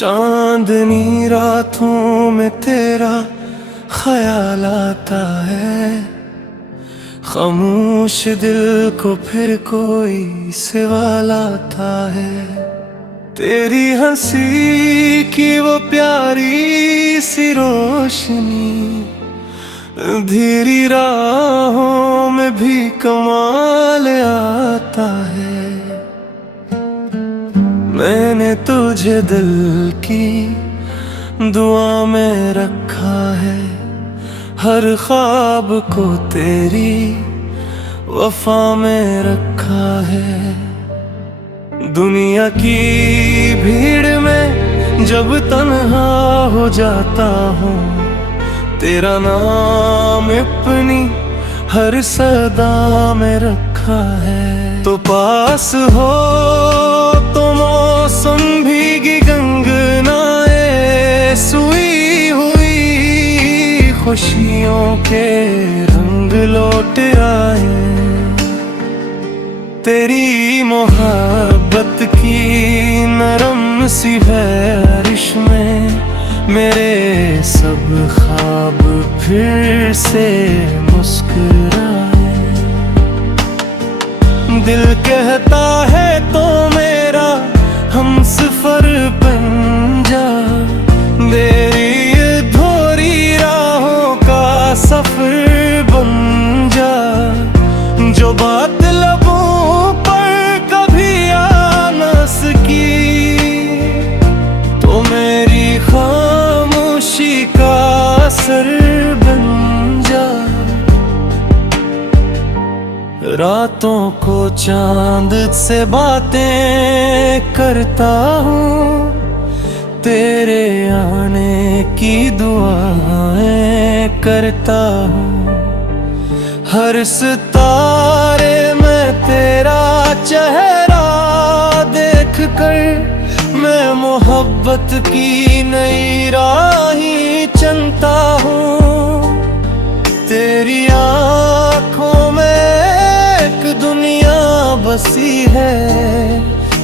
चांदनी रातों में तेरा ख्याल आता है, खामोश दिल को फिर कोई सवाल आता है। तेरी हंसी की वो प्यारी सी रोशनी धीरी राहों में भी कमाल आता है। मैंने तुझे दिल की दुआ में रखा है, हर ख्वाब को तेरी वफा में रखा है। दुनिया की भीड़ में जब तन्हा हो जाता हूँ, तेरा नाम अपनी हर सदा में रखा है। तो पास हो तो मौसम भीगी गंगनाए, सुई हुई खुशियों के रंग लौट आए। तेरी मोहब्बत की नरम सी बारिश में मेरे सब ख्वाब फिर से मुस्कुराए। दिल कहता है तो मेरा हम सफर बन जा, तेरी अधूरी राहों का सफर बन जा। जो बात लबों पर कभी आ न सकी, तो मेरी खामोशी का असर बन जा। रातों को चांद से बातें करता हूँ, तेरे आने की दुआएं करता हूँ। हर सितारे में तेरा चेहरा देख कर मैं मोहब्बत की नई राहें चुनता हूँ। तेरी आँखों में एक दुनिया बसी है,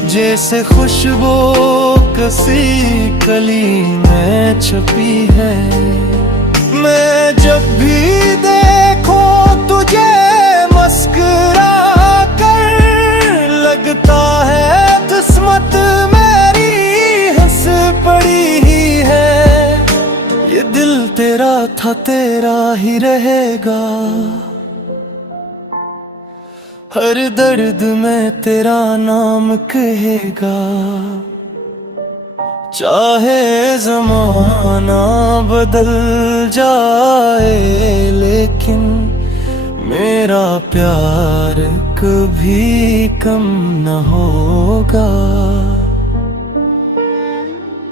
जैसे खुशबू किसी कली में छुपी है। मैं जब भी देखो तुझे मुस्कुरा कर, लगता है किस्मत मेरी हंस पड़ी ही है। ये दिल तेरा था तेरा ही रहेगा, हर दर्द में तेरा नाम कहेगा। चाहे ज़माना बदल जाए, लेकिन मेरा प्यार कभी कम न होगा।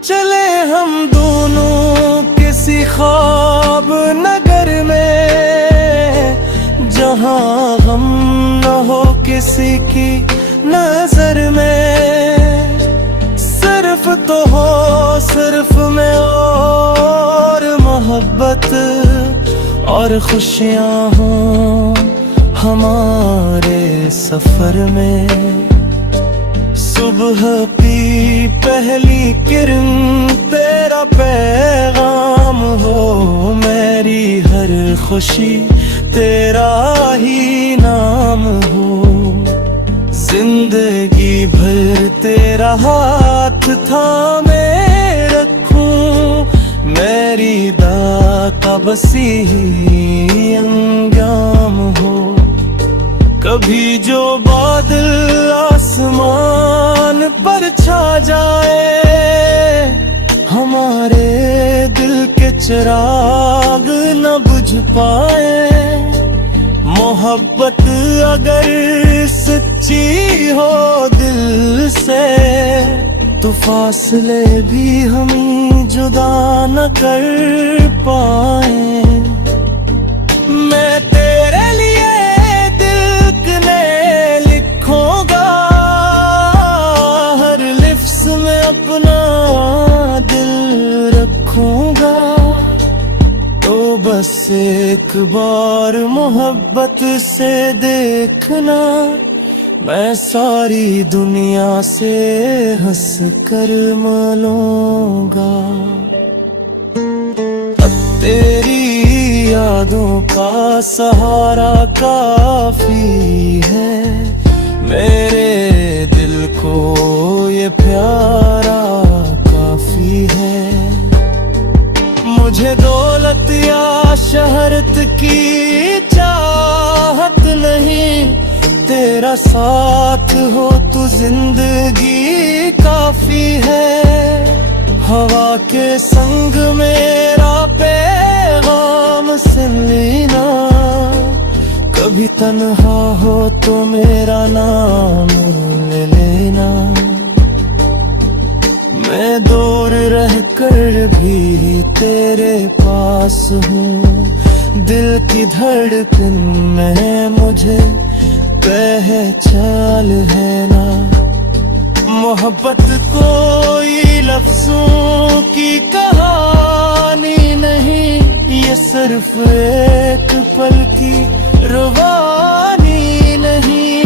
चले हम दोनों किसी ख्वाब नगर में, जहाँ हम न हो किसी की नजर में। सिर्फ तो हो सिर्फ में और मोहब्बत और खुशियाँ हों हमारे सफर में। सुबह की पहली किरण तेरा पैगाम हो, मेरी हर खुशी तेरा ही नाम हो। जिंदगी भर तेरा हाथ थामे रखूं, मेरी दाता बसी ही अंजाम हो। कभी जो बादल आसमान पर छा जाए, हमारे दिल के चिराग न बुझ पाए। मोहब्बत अगर सच्ची हो दिल से, तो फासले भी हमें जुदा न कर पाए। मैं तेरे लिए दिल में लिखूंगा, हर लिफ्ज़ में अपना दिल रखूंगा। तो बस एक बार मोहब्बत से देखना, मैं सारी दुनिया से हंस कर मलूंगा। अब तेरी यादों का सहारा काफी है, मेरे दिल को ये प्यारा काफी है। मुझे दौलत या शहरत की चाहत नहीं, तेरा साथ हो तो जिंदगी काफी है। हवा के संग मेरा पैगाम सुन लेना, कभी तन्हा हो तो मेरा नाम ले लेना। मैं दूर रह कर भी तेरे पास हूँ, दिल की धड़कन में मुझे पहचान है ना। मोहब्बत कोई लफ्जों की कहानी नहीं, ये सिर्फ एक पल की रवानी नहीं।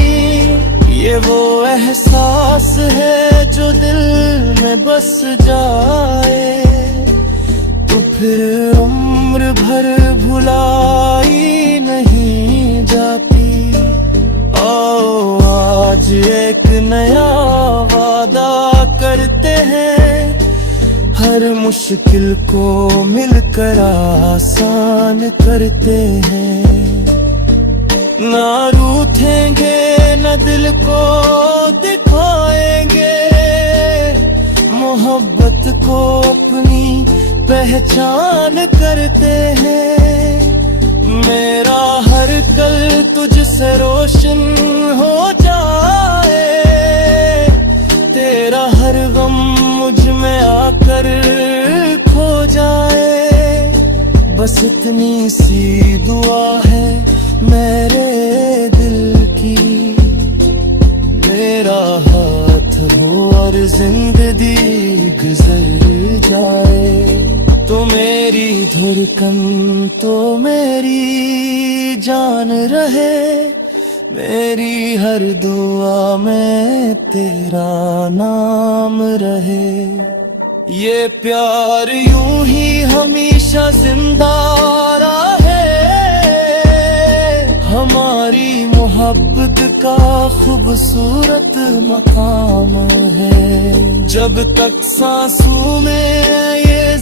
ये वो एहसास है जो दिल में बस जाए, तो फिर उम्र भर भुलाई नहीं जाती। आओ आज एक नया वादा करते हैं, हर मुश्किल को मिलकर आसान करते हैं। ना रूठेंगे न दिल को दिखाएंगे, मोहब्बत को अपनी पहचान करते हैं। मेरा हर कल तुझसे रोशन हो जाए, तेरा हर गम मुझ में आकर खो जाए। बस इतनी सी दुआ है मेरे दिल की, मेरा हाथ हो और जिंदगी गुजर जाए। तो मेरी धड़कन तो मेरी जान रहे, मेरी हर दुआ में तेरा नाम रहे। ये प्यार यूं ही हमेशा जिंदा रहे, हमारी मोहब्बत का खूबसूरत मकाम है। जब तक सांसों में ये